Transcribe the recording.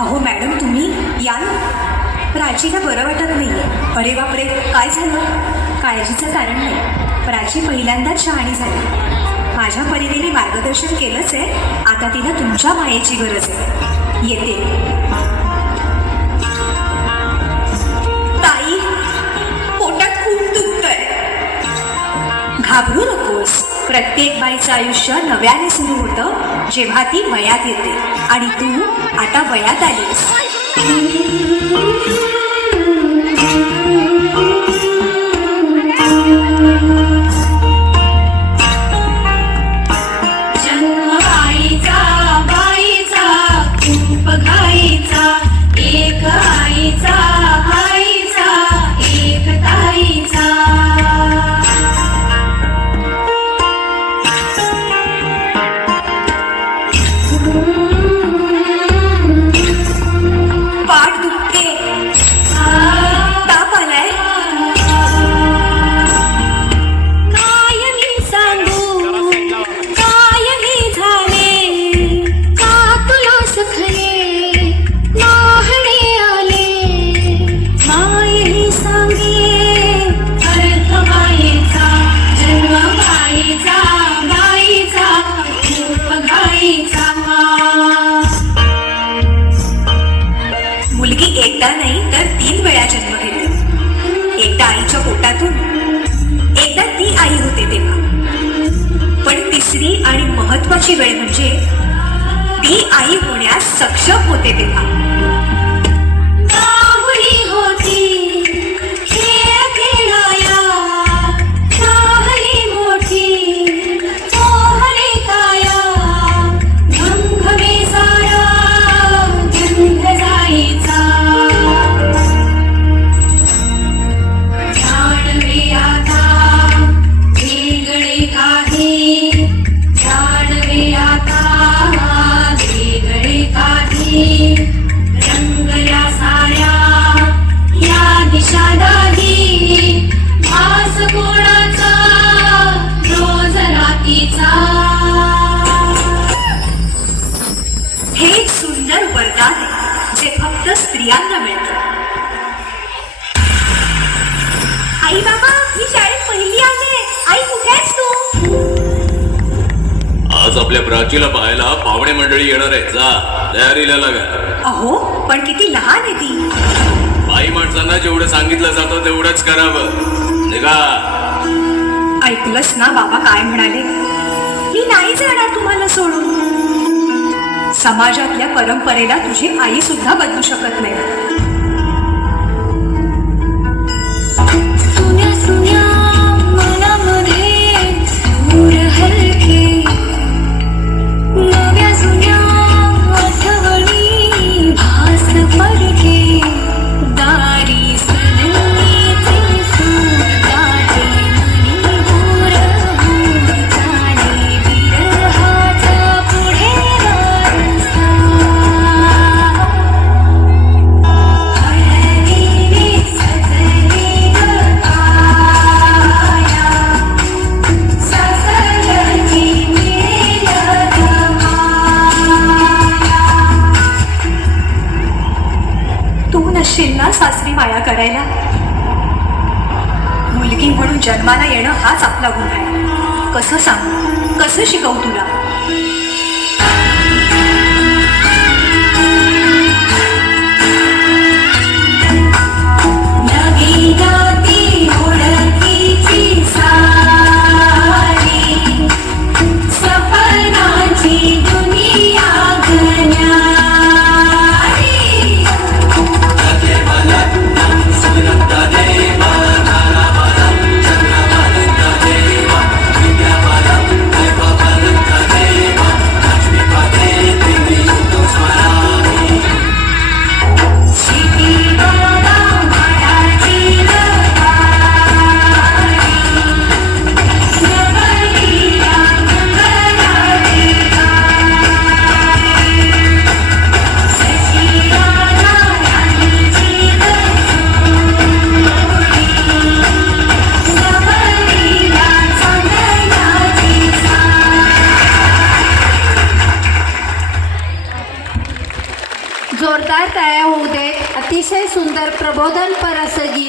अहो मॅडम, तुम्ही या ना. प्राचीला बरं वाटत नाहीये. अरे बापरे, काय झालं? काळजीचं कारण नाही. प्राची पहिल्यांदाच शहाणी झाली. माझ्या परीने मार्गदर्शन केलंच आहे. आता तिला तुमच्या मायेची गरज आहे. येते. ताई, पोटात खूप दुखतंय. घाबरू नकोस. प्रत्येक बाईचं आयुष्य नव्याने सुरू होतं जेव्हा ती वयात येते. आणि तू आता वयात आलीस. जन्म बाईचा बाईचा खूप घाईचा, एक आईचा आईचा एक ताईचा. पाठ दुखते. ताप आलाय. काय मी सांगू काय मी झाले, का तुला सखले माहणे आले. मायही सांगे अर्थ मायेचा, जन्म बाईचा बाईचा खूप घाईचा. मुलगी एकदा नाही तर 3 वेळा जन्म घेते. एकदा आईच्या पोटातून, एकदा ती आई होते तेव्हा. पण तिसरी आणि महत्वाची वेळ म्हणजे ती आई होण्यास सक्षम होते तेव्हा. बाहुली होती खेळ खेळाया, चाहली मोठी मोहरे काया. घमघमे सारा गंध जायचा, जाणवे आता वेगळे काही, जाणवे आता वेगळे काही. रंगल्या साऱ्या या दिशा दाही, भास कोणाचा रोज रातीचा. हे एक सुंदर वरदान आहे जे फक्त स्त्रियांना मिळतं. आई बाबा, मी शाळेत पहिली आले. आई, कुठे आहेस तू? आज आपल्या प्राचीला पाहायला पाहुणे मंडळी येणार आहे. जा, तयारीला लागा. अहो, पण किती लहान आहे ती. बाई माणसांना जेवढं सांगितलं जातं तेवढंच करावं. निघा. ऐकलंस ना बाबा काय म्हणाले? मी नाही जाणार तुम्हाला सोडून. समाजातल्या परंपरेला तुझी आई सुद्धा बदलू शकत नाही. सुन्या सुन्या मनामध्ये सूर हलके, नव्या जुन्या आठवणी भास परके. दारी सनईचे सूर गाठे, मनी भूर भूर चाले. विरहाचा पुढे वारसा, हळदीने सजले काया, सासरची मिळेल माया. तू नसशील ना सासरी माया करायला. मुलगी म्हणून जन्माला येणं हाच आपला गुन्हा आहे. कसं सांगू, कसं शिकवू तुला? नवी नाती ओळखीची सारी, सपनाची दुनिया गण्यारी. जोरदार टाळ्या होऊ दे. अतिशय सुंदर प्रबोधनपर असं गीत